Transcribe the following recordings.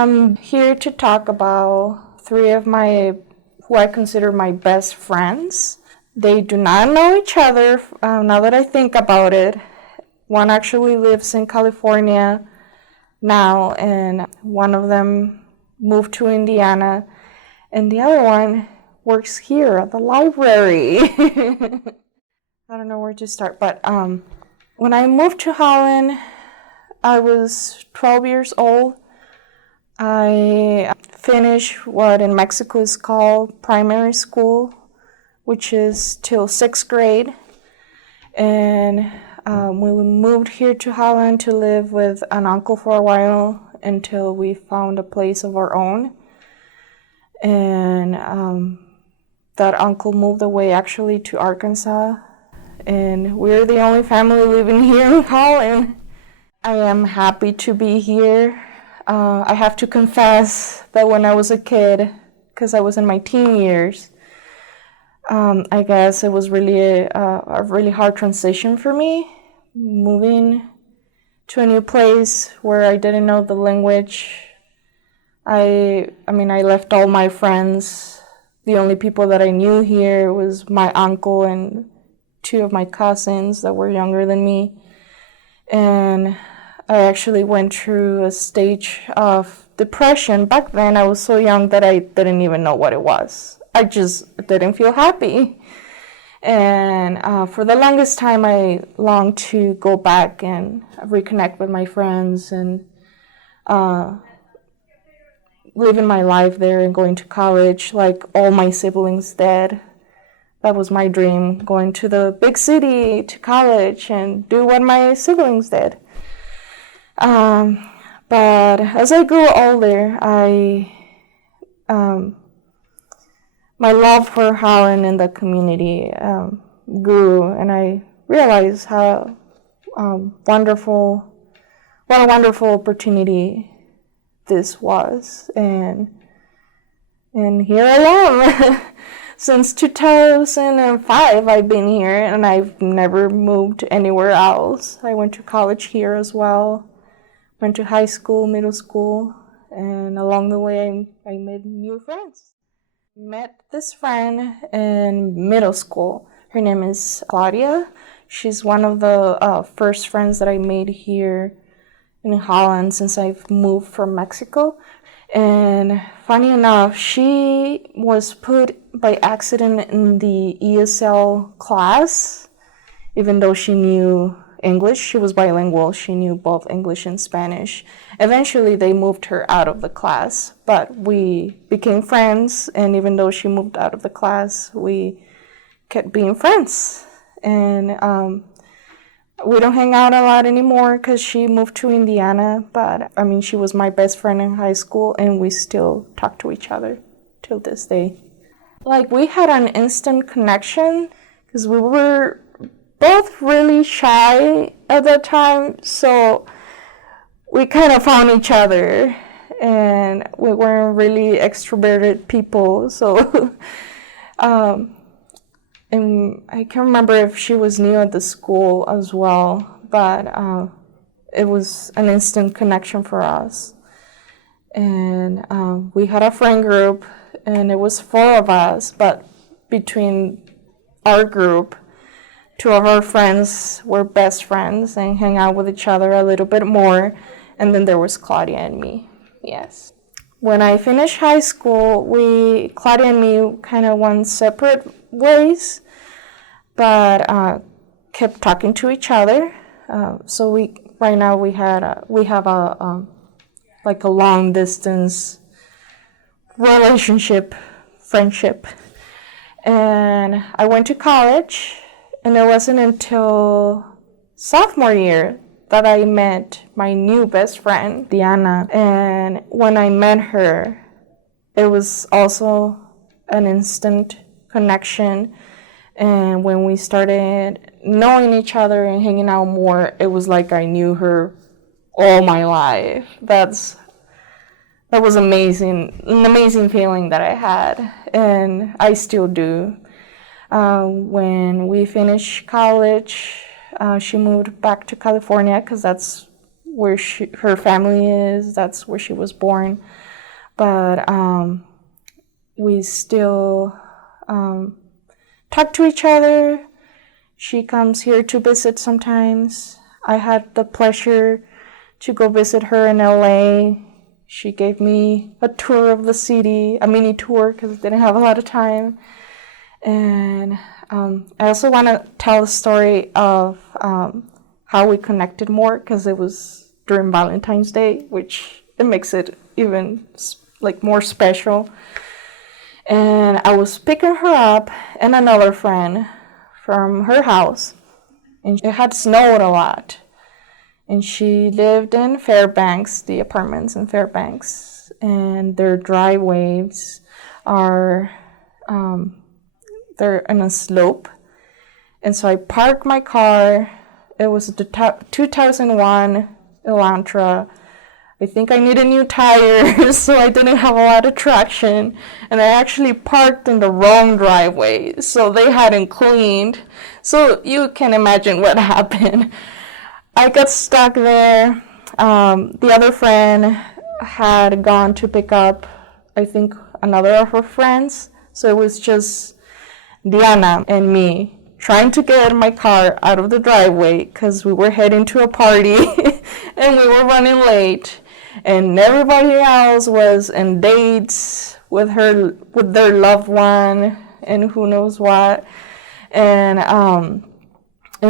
I'm here to talk about three of who I consider my best friends. They do not know each other, now that I think about it. One actually lives in California now, and one of them moved to Indiana, and the other one works here at the library. I don't know where to start, but when I moved to Holland, I was 12 years old. I finished what in Mexico is called primary school, which is till 6th grade. And we moved here to Holland to live with an uncle for a while until we found a place of our own. And that uncle moved away actually to Arkansas. And we're the only family living here in Holland. I am happy to be here. I have to confess that when I was a kid, because I was in my teen years, I guess it was really a really hard transition for me, moving to a new place where I didn't know the language. I left all my friends. The only people that I knew here was my uncle and two of my cousins that were younger than me. And I actually went through a stage of depression. Back then, I was so young that I didn't even know what it was. I just didn't feel happy. And for the longest time, I longed to go back and reconnect with my friends and living my life there and going to college like all my siblings did. That was my dream, going to the big city, to college, and do what my siblings did. But as I grew older, my love for Holland and the community grew, and I realized what a wonderful opportunity this was, and here I am. Since 2005, I've been here, and I've never moved anywhere else. I went to college here as well. Went to high school, middle school, and along the way I made new friends. Met this friend in middle school. Her name is Claudia. She's one of the first friends that I made here in Holland since I've moved from Mexico. And funny enough, she was put by accident in the ESL class, even though she knew English. She was bilingual. She knew both English and Spanish. Eventually, they moved her out of the class, but we became friends, and even though she moved out of the class, we kept being friends. And we don't hang out a lot anymore because she moved to Indiana, but she was my best friend in high school, and we still talk to each other till this day. Like, we had an instant connection because we were both really shy at that time, so we kind of found each other, and we weren't really extroverted people, so and I can't remember if she was new at the school as well, but it was an instant connection for us. And we had a friend group, and it was 4 of us, but between our group, 2 of our friends were best friends and hang out with each other a little bit more, and then there was Claudia and me. Yes. When I finished high school, Claudia and me kind of went separate ways, but kept talking to each other. So right now we have a long distance relationship, friendship. And I went to college, and it wasn't until sophomore year that I met my new best friend, Diana. And when I met her, it was also an instant connection. And when we started knowing each other and hanging out more, it was like I knew her all my life. That was amazing, an amazing feeling that I had, and I still do. When we finished college, she moved back to California because that's where her family is. That's where she was born. But we still talk to each other. She comes here to visit sometimes. I had the pleasure to go visit her in LA. She gave me a tour of the city, a mini tour, because I didn't have a lot of time. And I also want to tell the story of how we connected more, because it was during Valentine's Day, which it makes it even like more special. And I was picking her up and another friend from her house, and it had snowed a lot. And she lived in Fairbanks, the apartments in Fairbanks, and their driveways are they're in a slope. And so I parked my car. It was the 2001 Elantra. I think I needed new tires, so I didn't have a lot of traction. And I actually parked in the wrong driveway, so they hadn't cleaned. So you can imagine what happened. I got stuck there. The other friend had gone to pick up, I think, another of her friends. So it was just Diana and me trying to get my car out of the driveway because we were heading to a party and we were running late. And everybody else was in dates with their loved one and who knows what. And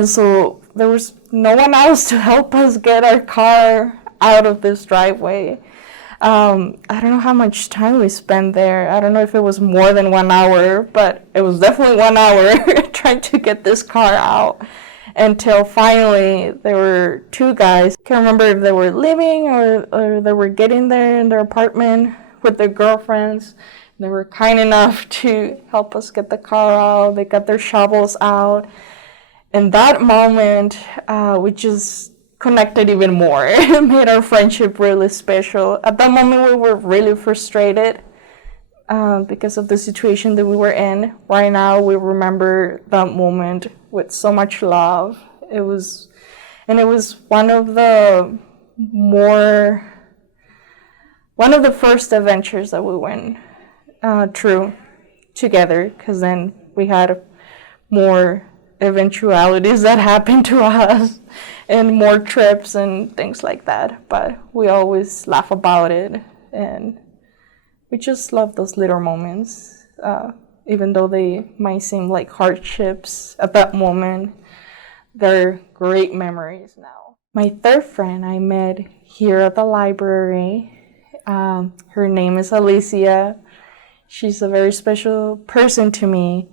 so there was no one else to help us get our car out of this driveway. I don't know how much time we spent there. I don't know if it was more than 1 hour, but it was definitely 1 hour trying to get this car out. Until finally there were two guys. I can't remember if they were leaving or they were getting there in their apartment with their girlfriends. They were kind enough to help us get the car out. They got their shovels out. In that moment, we just connected even more. It made our friendship really special. At that moment, we were really frustrated because of the situation that we were in. Right now, we remember that moment with so much love. It was one of the first adventures that we went through together, because then we had more eventualities that happened to us and more trips and things like that, but we always laugh about it, and we just love those little moments, even though they might seem like hardships at that moment. They're great memories now. My third friend I met here at the library. Her name is Alicia. She's a very special person to me.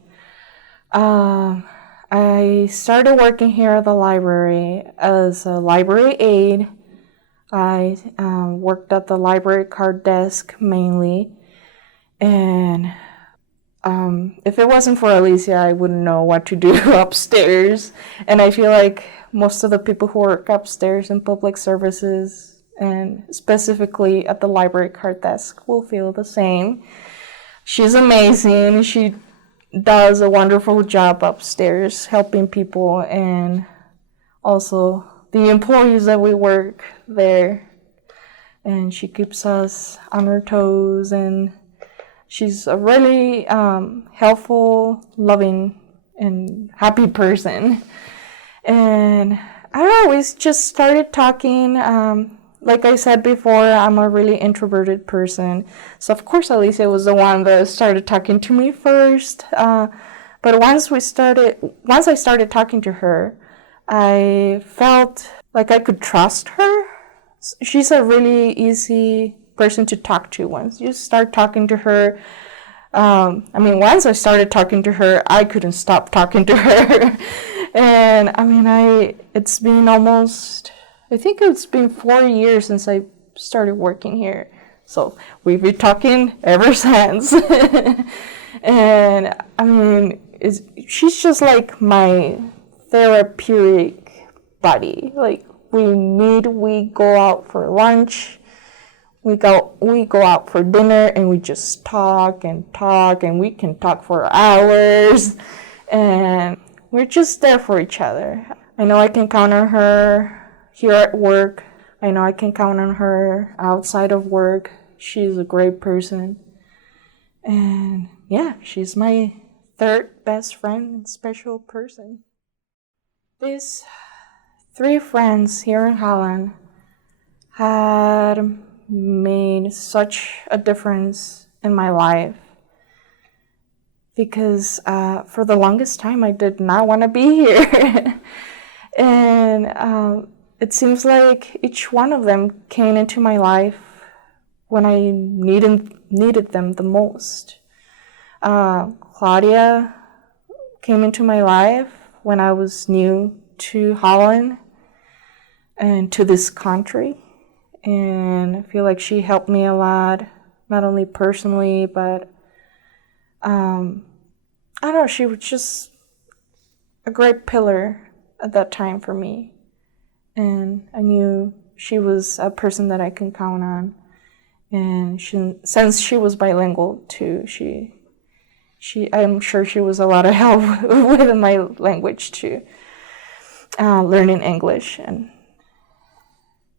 I started working here at the library as a library aide. I worked at the library card desk mainly. And if it wasn't for Alicia, I wouldn't know what to do upstairs. And I feel like most of the people who work upstairs in public services, and specifically at the library card desk, will feel the same. She's amazing. She does a wonderful job upstairs helping people, and also the employees that we work there. And she keeps us on our toes, and she's a really helpful, loving, and happy person. And I don't know, we just started talking. Like I said before, I'm a really introverted person. So of course Alicia was the one that started talking to me first. But once I started talking to her, I felt like I could trust her. She's a really easy person to talk to once you start talking to her. Once I started talking to her, I couldn't stop talking to her. And it's been I think it's been 4 years since I started working here. So we've been talking ever since. And she's just like my therapeutic buddy. Like, we meet, we go out for lunch, we go out for dinner, and we just talk, and we can talk for hours, and we're just there for each other. I know I can count on her here at work I know I can count on her outside of work. She's a great person. And yeah, she's my third best friend and special person. These 3 friends here in Holland had made such a difference in my life because for the longest time I did not want to be here. And it seems like each one of them came into my life when I needed them the most. Claudia came into my life when I was new to Holland and to this country. And I feel like she helped me a lot, not only personally, but I don't know, she was just a great pillar at that time for me. And I knew she was a person that I can count on. And since she was bilingual too, I'm sure she was a lot of help with my language too, learning English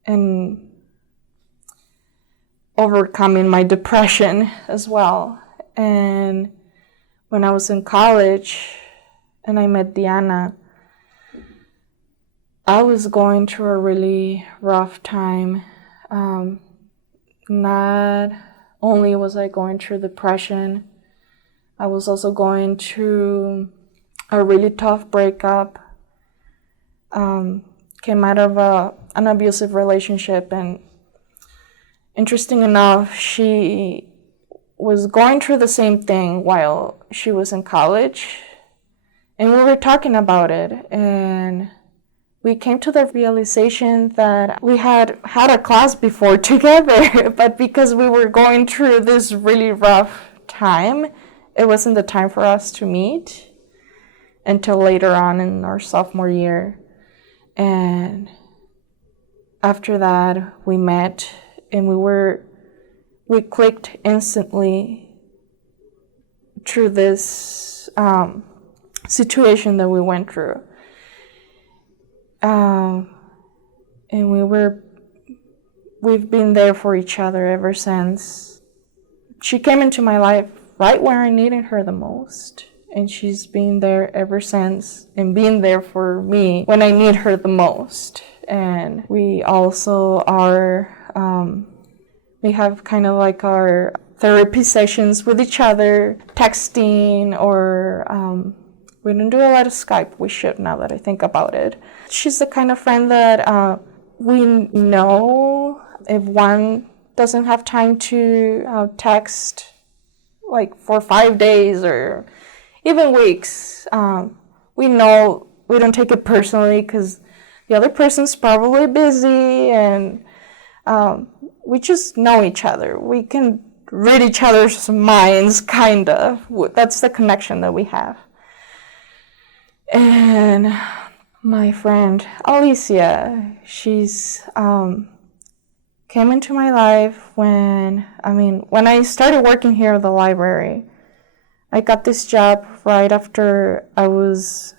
and overcoming my depression as well. And when I was in college and I met Diana, I was going through a really rough time. Not only was I going through depression, I was also going through a really tough breakup. Came out of an abusive relationship, and interesting enough, she was going through the same thing while she was in college, and we were talking about it, and we came to the realization that we had had a class before together, but because we were going through this really rough time, it wasn't the time for us to meet until later on in our sophomore year. And after that, we met, and we clicked instantly through this situation that we went through. And we've been there for each other ever since. She came into my life right where I needed her the most, and she's been there ever since, and been there for me when I need her the most. And we also are, we have kind of like our therapy sessions with each other, texting, or we don't do a lot of Skype. We should, now that I think about it. She's the kind of friend that we know if one doesn't have time to text like for 5 days or even weeks, we know we don't take it personally because the other person's probably busy, and we just know each other. We can read each other's minds, kind of. That's the connection that we have. And my friend Alicia, she's came into my life when I started working here at the library. I got this job right after I was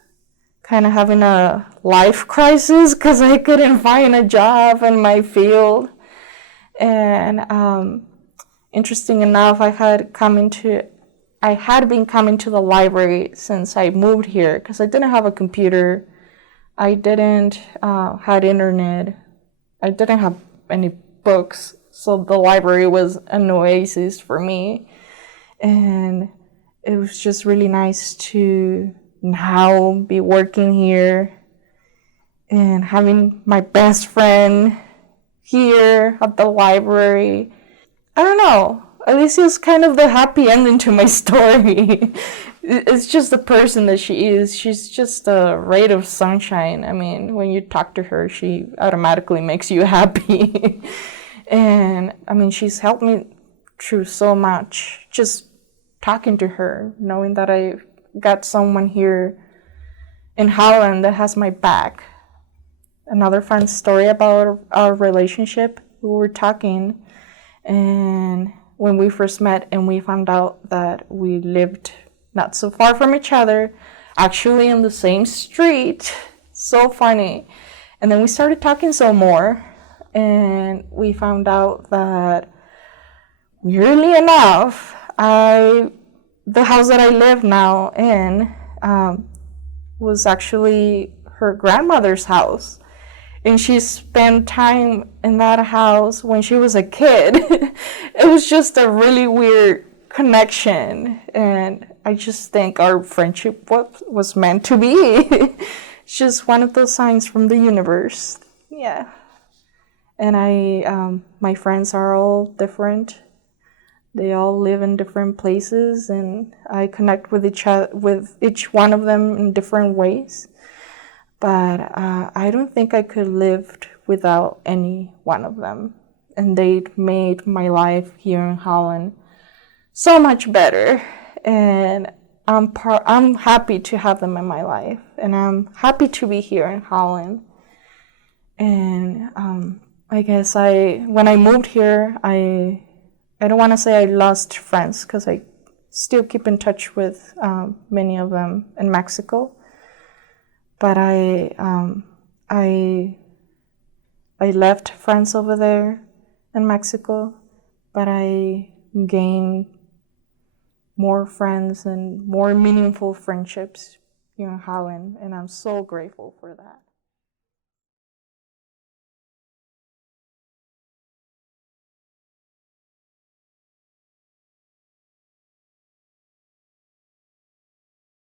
kind of having a life crisis because I couldn't find a job in my field. And interesting enough, I had been coming to the library since I moved here because I didn't have a computer. I didn't had internet. I didn't have any books, so the library was an oasis for me. And it was just really nice to now be working here and having my best friend here at the library. I don't know. Alicia's kind of the happy ending to my story. It's just the person that she is. She's just a ray of sunshine. I mean, when you talk to her, she automatically makes you happy. And I mean, she's helped me through so much. Just talking to her, knowing that I got someone here in Holland that has my back. Another fun story about our relationship. We were talking, and when we first met and we found out that we lived not so far from each other, actually in the same street. So funny. And then we started talking some more. and we found out that, weirdly enough, the house that I live now in was actually her grandmother's house. And she spent time in that house when she was a kid. It was just a really weird connection. And I just think our friendship was meant to be. It's just one of those signs from the universe. Yeah. And my friends are all different. They all live in different places, and I connect with each one of them in different ways. But I don't think I could live without any one of them. And they made my life here in Holland so much better. And I'm happy to have them in my life, and I'm happy to be here in Holland. And I guess when I moved here, I don't want to say I lost friends, because I still keep in touch with many of them in Mexico. But I left friends over there in Mexico, but I gained more friends and more meaningful friendships here in Holland, and I'm so grateful for that.